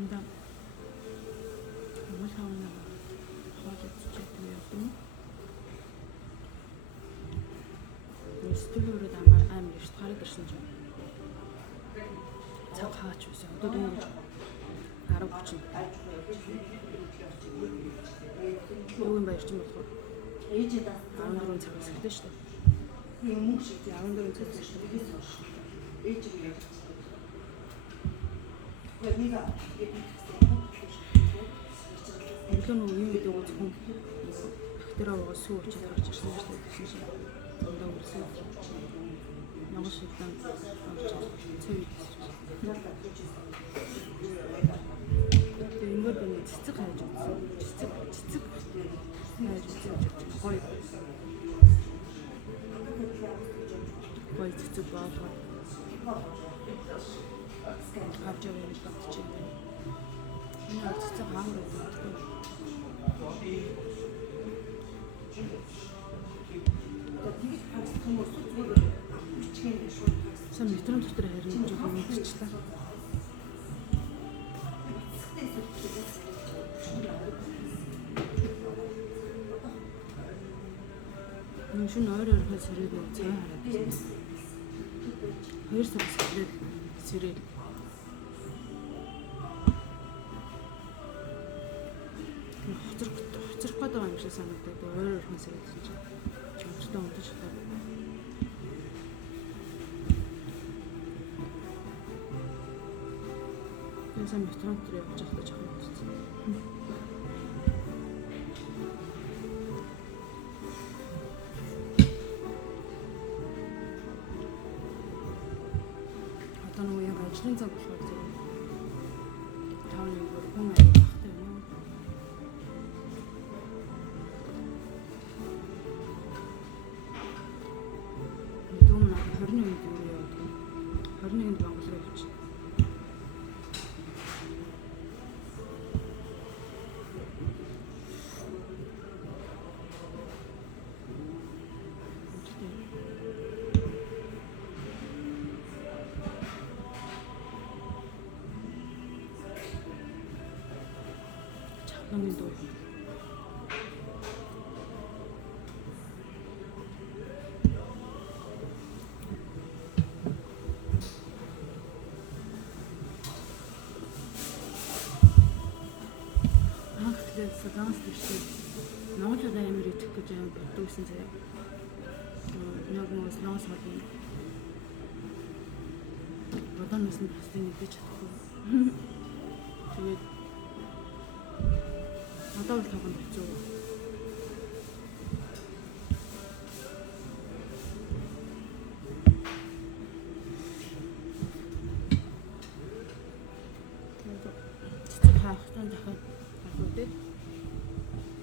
заримдаа Монгол хаанаа хоол идчихсэн юм. Сэтгэлөөрөө амар их тараад ирсэн чинь. Цаг хаач үсэ. Одоо дөнгөж 10:30. Өвөн баяр чинь болохоор ээжээ 14 цагаас эхэлдэг шүү дээ. Юм шиг 14 цагаас эхэлдэг. Ээжээ яг Өглөө нь үеийн үед үзхэн бактериа уугаа сүү уучаад гарч ирсэн шүү дээ гэсэн шиг. Зөндөө үрсэн. Ямар шигтэн цэвэр. Ингээд нэг цэцэг хайж үзсэн. Цэцэг хайж үзсэн гоё. Гоё цэцэг баалгаа. Авч явах гэж бодчихсон. Энэ цэцэг хаан гэдэг. Сан метрон дотор харин жоохон мэдчихлээ. Шүн ойр сэрээд цай хараад байсан. 2 сар сэрээд хоцрох гэдэг юм шиг санагдаад ойр сэрээд чинь. Өчтөө унтаж таа. Сан метрон дотор явж байхдаа жоохон утсан. Ажлын цаг болохоор зэрэг тауны хүн аяг багтай юм. Дүүм 21-нд юу яваад вэ? 21-нд Монгол руу явчих. Намын дуу. Саданс дэвшээ. Монголд амар идэх гэж амар боддогсэн заяа. Нэг мөс нос болов. Бодоноос нь басны идэж чадахгүй. Тэгээд одоо л таван хэцүү.